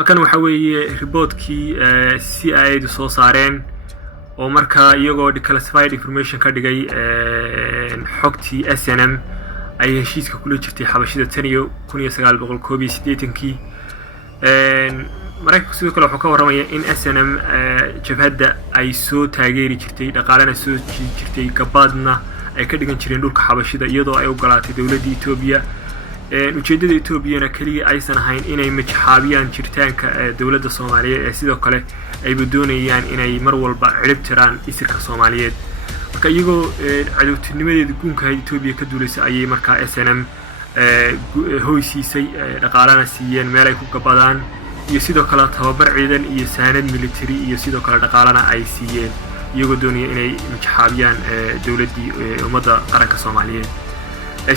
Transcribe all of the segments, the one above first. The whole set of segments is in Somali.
halkan waxa weeye reportkii CIA soo saareen oo markaa iyagoo declassified information ka dhigay xogtii SNM ay heshiiska kula jirtay xabashida tan iyo 1981kii maraykanku sidoo kale wuxuu ka warramaya in SNM jabhadda ay soo taageeri jirtay dhaqaalena soo jirtay gabaadna ay ka dhigan jireen dhulka xabashida iyadoo ay ogolaatay dawladda Itoobiya ujeedada Itoobiyana kaliya aysan ahayn inay majxaabiyaan jirtaanka dawladda Soomaaliyeed sidoo kale ay doonayaan inay mar walba cirib tiraan isirka Soomaaliyeed marka iyagoo cadawtinimadeeda guunka Itoobiya ka duulaysa ayay markaa SNM hoysiisay dhaqaalana siiyeen meel ay ku gabadaan iyo sidoo kale tababar ciidan iyo saanad military iyo sidoo kale dhaqaalana ay siiyeen iyagoo doonaya inay majxaabiyaan dawladdii ummadda qaranka Soomaaliyeed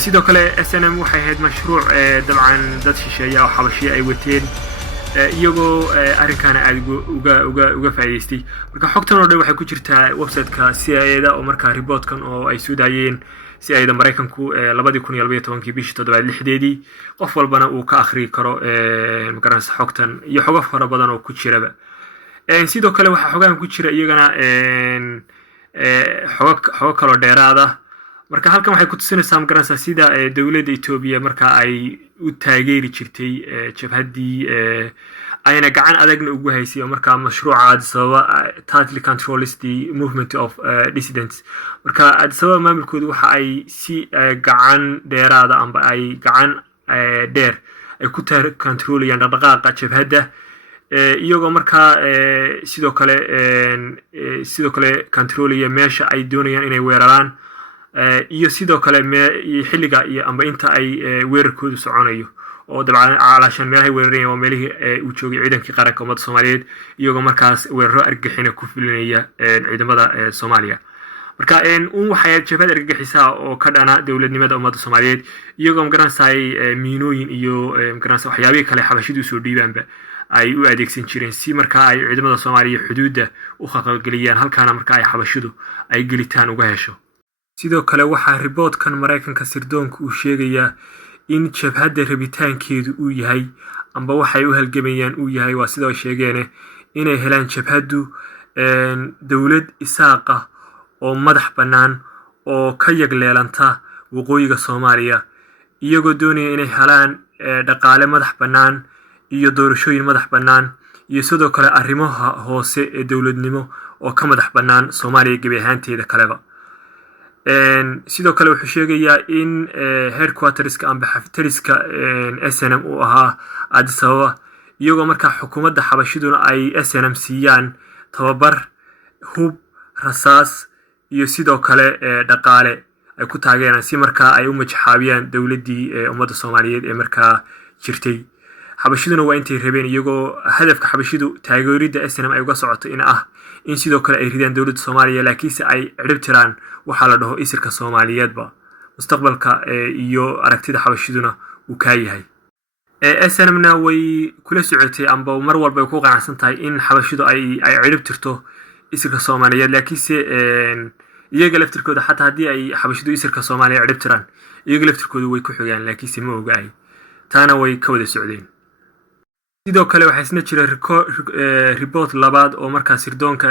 sidoo kale SNM waxay ahayd mashruuc dabcan dad shisheeya oo xabashiya ay wateen iyagoo arrinkana aad uga faa'iideystay marka xogtan oo dhan waxay ku jirtaa website-ka CIA oo markaa reportkan oo ay soo daayeen CIA Mareykanku 2012 bishii 7 qof walbana uu ka akhri karo magaranaysa xogtan iyo xogo fara badan oo ku jiraba sidoo kale waxa xogahan ku jira iyagana xogo kale oo dheeraad ah marka halkan waxay ku tusinaysaa magaranaysa sida dawladda Itoobiya marka ay u taageeri jirtay jabhaddii ayna gacan adagna ugu haysay marka mashruuca Addis Ababa tightly controls the movement of dissidents marka Addis Ababa maamulkoodu waxa ay si gacan dheeraada amba ay gacan dheer ay ku controlayaan dhaqdhaqaaqa jabhadda iyagoo marka sidoo kale controlaya meesha ay doonayaan inay weeraraan iyo sidoo kale xilliga iyo amba inta ay weerarkoodu soconayo oo dabcan calaashan meelaha weerarayeen waa meelihii uu joogay ciidankii qaranka ummadda Soomaaliyeed iyagoo markaas weeraro argagixina ku fulinaya ciidamada Soomaaliya marka waxay jabhad argagixisa oo ka dhana dawladnimada ummadda Soomaaliyeed iyagoo magaranayay miinooyin iyo magaranayay waxyaabaha kale xabashidu soo dhiibaanba ay u adeegsan jireen si marka ay ciidamada Soomaaliya xuduudda u khaqalgeliyaan halkaana marka ay xabashidu ay gelitaan uga hesho sidoo kale waxa reportkan Mareykanka sirdoonku uu sheegaya in jabhadda rabitaankeedu uu yahay amba waxay u halgamayaan uu yahay waa sidoo sheegeen inay helaan jabhaddu dawlad isaaqa oo madax bannaan oo ka yagleelanta waqooyiga Soomaaliya iyagoo doonaya inay helaan dhaqaale madax bannaan iyo doorashooyin madax bannaan iyo sidoo kale arrimaha hoose ee dawladnimo oo ka madax bannaan Soomaaliya gabi ahaanteeda kaleba sidoo kale wuxuu sheegayaa in headquarterska amba xafiiska SNM uu ahaa Addis Ababa iyagoo markaa xukuumadda xabashiduna ay SNM siiyaan tababar hub rasaas iyo sidoo kale dhaqaale ay ku taageeraan si markaa ay u majxaabiyaan dawladdii ummadda Soomaaliyeed ee markaa jirtay xabashiduna waa intay rabeen iyagoo hadafka xabashidu taageeridda SNM ay uga socoto in sidoo kale ay ridaan dawladda Soomaaliya laakiinse ay cirib tiraan waxa la dhaho isirka Soomaaliyeedba mustaqbalka iyo aragtida xabashiduna uu ka yahay SNMna way kula socotay amba mar walba ay ku qanacsan tahay in xabashidu ay cirib tirto isirka Soomaaliyeed laakiinse iyaga laftirkooda xataa haddii ay xabashidu isirka Soomaaliya cirib tiraan iyaga laftirkooda way ku xogaan laakiinse ma oga ay taana way ka wada socdeen sidoo kale waxa isna jira report labaad oo markaa sirdoonka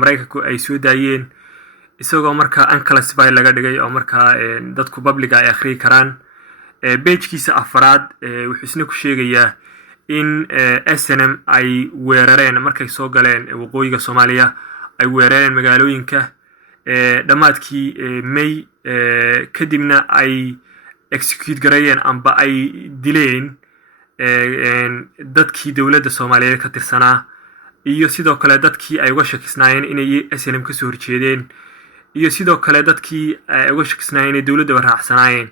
Mareykanku ay soo daayeen isagoo markaa unclassified laga dhigay oo markaa dadku public ay akhri karaan page-kiisa afraad wuxuu isna ku sheegayaa in SNM ay weerareen markay soo galeen waqooyiga Soomaaliya ay weerareen magaalooyinka dhamaadkii May kadibna ay execute gareeyeen amba ay dileen dadkii dawladda Soomaaliyeed ka tirsanaa iyo sidoo kale dadkii ay uga shakisnaayeen inay SNM ka soo horjeedeen iyo sidoo kale dadkii ay uga shakisnaayeen inay dawladda raacsanaayeen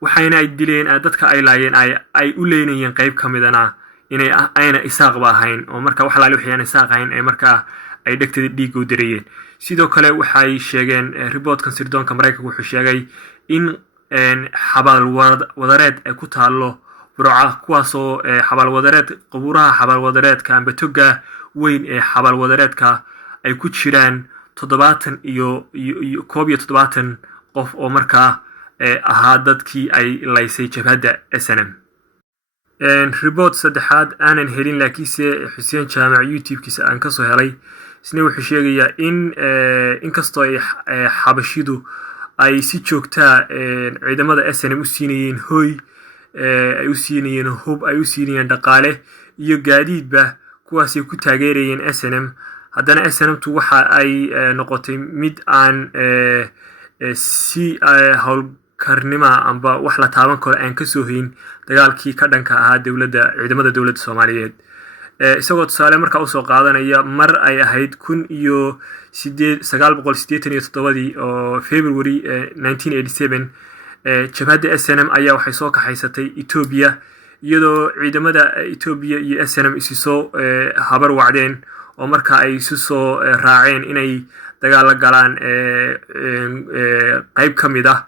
waxayna ay dileen dadka ay laayeen ay u leynayeen qayb ka midana inay ayna isaaqba ahayn oo marka wax laali waxaan isaaq ahayn ay marka ay dhagtada dhiig u dirayeen sidoo kale waxay sheegeen reportkan sirdoonka Mareykanka wuxuu sheegay in xabal wadareed ay ku taalo burca kuwaasoo xabal wadareed qabuuraha xabal wadareedka amba toga weyn ee xabal wadareedka ay ku jiraan 70 iyo 70 qof oo markaa ahaa dadkii ay laysay jabhadda SNM report saddexaad aanan helin laakiinse xuseen jaamac youtube-kiisa aan kasoo helay isna wuxuu sheegayaa in inkastoo ay xabashidu ay si joogtaa ciidamada SNM u siinayeen hooy ay u siinayeen hub ay u siinayeen dhaqaale iyo gaadiidba kuwaasay ku taageerayeen SNM haddana SNMtu waxa ay noqotay mid aan si howlkarnima amba wax la taaban karo aan kasoo hayn dagaalkii ka dhanka ahaa ciidamada dowladda Soomaaliyeed isagoo tusaale markaa usoo qaadanaya mar ay ahayd 1987 oo February 1987 jabhadda SNM ayaa waxay soo kaxaysatay Ethiopia iyadoo ciidamada Ethiopia iyo SNM isu soo habar wacdeen oo markaa ay isu soo raaceen inay dagaal la galaan qayb ka mid ah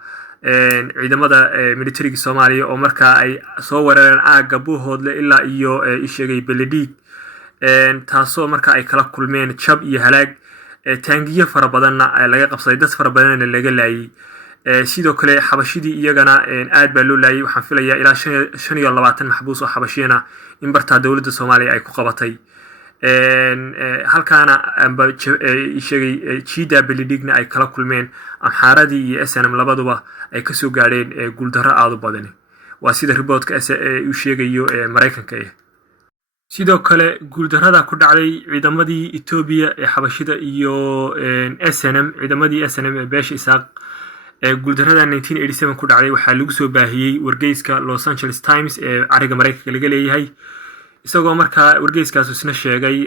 ciidamada militariga Soomaaliya oo markaa ay soo weerareen aaga Buuhoodle ilaa iyo isheegay Beledhiig taasoo markaa ay kala kulmeen jab iyo halaag taangiyo fara badanna laga qabsaday dad fara badanna laga laayay sidoo kale xabashidii iyagana aad baa loo laayay waxaan filayaa ilaa 25 maxbuus oo xabashiyana in bartaa dowladda Soomaaliya ay ku qabatay halkaana amba sheegay Chida Beledhiigna ay kala kulmeen amxaaradii iyo SNM labaduba ay ka soo gaadheen guuldarro aad u badan waa sida reportka uu sheegayo Mareykanka sidoo kale guuldarrada ku dhacday ciidamadii Ethiopia ee xabashida iyo SNM ciidamadii SNM ee beesha Isaaq guuldarrada 1987 ku dhacday waxaa lagu soo baahiyay wargeyska Los Angeles Times ee ariga Mareykanka laga leeyahay isagoo markaa wargeyskaas isna sheegay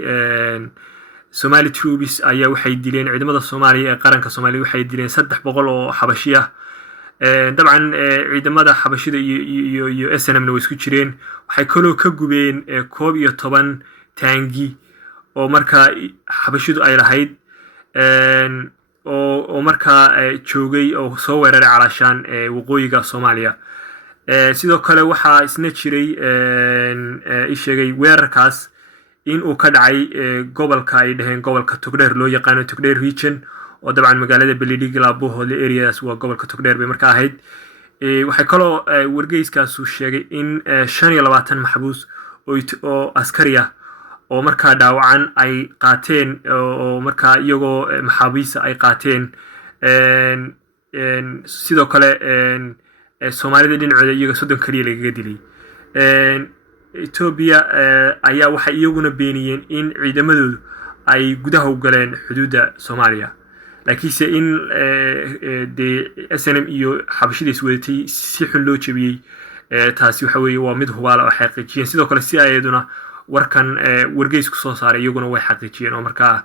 Somali troops ayaa waxay dileen ciidamada Soomaaliya ee qaranka Soomaaliya waxay dileen 300 oo xabashi ah dabcan ciidamada xabashida iyo SNM-na way isku jireen waxay kaloo ka gubeen 11 taangi oo markaa xabashidu ay lahayd oo markaa joogay oo soo weeraray calaashaan waqooyiga Soomaaliya sidoo kale waxaa isna jiray sheegay weerarkaas in uu ka dhacay gobolka ay dhaheen gobolka Togdheer loo yaqaan Togdheer region oo dabcan magaalada Beledhiig ilaa Buuhoodle areas waa gobolka Togdheer bay markaa ahayd waxay kaloo wargeyskaas sheegay in 25 maxbuus oo askari ah oo markaa dhaawacan ay qaateen oo markaa iyagoo maxaabiista ay qaateen sidoo kale Soomaalida dhinacooda iyaga 30 kaliya lagaga dilay Ethiopia ayaa waxay iyaguna beeniyeen in ciidamadoodu ay gudaha u galeen xuduudda Soomaaliya laakiinse in SNM iyo xabashidiis wadatay si xun loo jabiyay taasi waxa weeye waa mid hubaal oo xaqiijiyeen sidoo kale si ayaduna warkan wargeysku soo saaray iyaguna way xaqiijiyeen oo markaa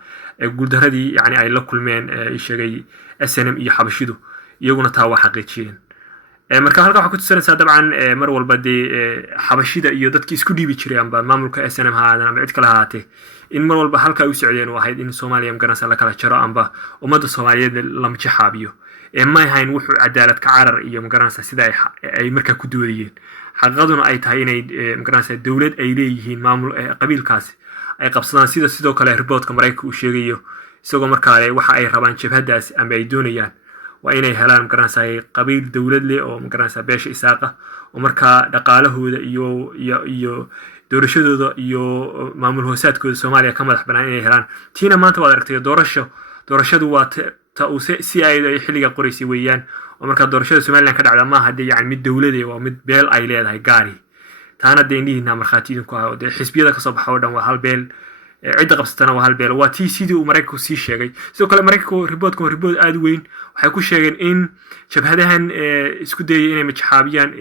guuldaradii yani ay la kulmeen sheegay SNM iyo xabashidu iyaguna taa waa xaqiijiyeen marka halka waxa ku tusinaysaa dabcan mar walba xabashida iyo dadkii isku dhiibi jiray amba maamulka SNM haadana ama cid kale haatee in mar walba halka u socdeen oo ahayd in Soomaaliya magaranaysa la kala jaro amba ummadda Soomaaliyeed la mujixaabiyo ma ahayn wuxuu cadaalad ka carar iyo magaranaysa sida ay markaa ku doodayeen xaqaduna ay tahay inay magaranaysa dawlad ay leeyihiin maamul qabiilkaas ay qabsadaan sidoo kale reportka Mareykanka uu sheegayo isagoo markaa waxa ay rabaan jabhadaas ama ay doonayaan waa inay helaan magaranaysa qabiil dawlad leh oo magaranaysa beesha Isaaqa oo markaa dhaqaalahooda iyo doorashadooda iyo maamul hoosaadkooda Soomaaliya ka madax banaan inay helaan tiina maanta waad aragtay doorashadu waa ta uu si ay xilliga qoraysay weeyaan oo markaa doorashada Soomaaliland ka dhacda ma aha yani mid dawlad waa mid beel ay leedahay gaari taana deenihiina marxaatiidin ku ah xisbiyada ka soo baxay oo dhan waa hal beel cidda qabsatana waa hal beel waa tii sidii uu Mareykanku sii sheegay sidoo kale Mareykanku report aad weyn waxay ku sheegeen in jabhadahan isku dayay inay majxaabiyaan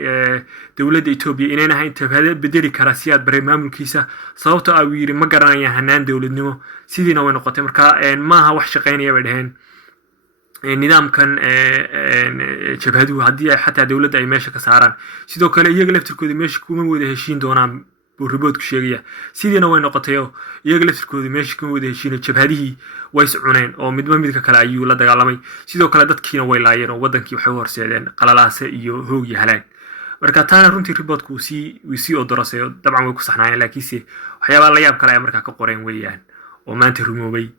dawladda Ethiopia inayna ahayn jabhada bedeli kara siyaad bare maamulkiisa sababtoo ah wiiri ma garanayaan hanaan dawladnimo sidiina way noqotay marka maaha wax shaqeynaya bay dhaheen nidaamkan jabhaduhu haddii ay xataa dawladda ay meesha ka saaraan sidoo kale iyaga laftirkooda meesha kuma wada heshiin doonaan buu reportku sheegaya sidiina way noqotay iyaga laftirkooda meesha kuma wada heshiin jabhadihii way cuneen oo midka kale ayuu la dagaalamay sidoo kale dadkiina way laayeen oo wadankii waxay u horseedeen qalalaase iyo hoog iyo halaag marka taana runtii reportku sii odorosay dabcan way ku saxnaayeen laakiinse waxyaabaha la yaab kale ay markaa ka qoreen weeyaan oo maanta rumoobay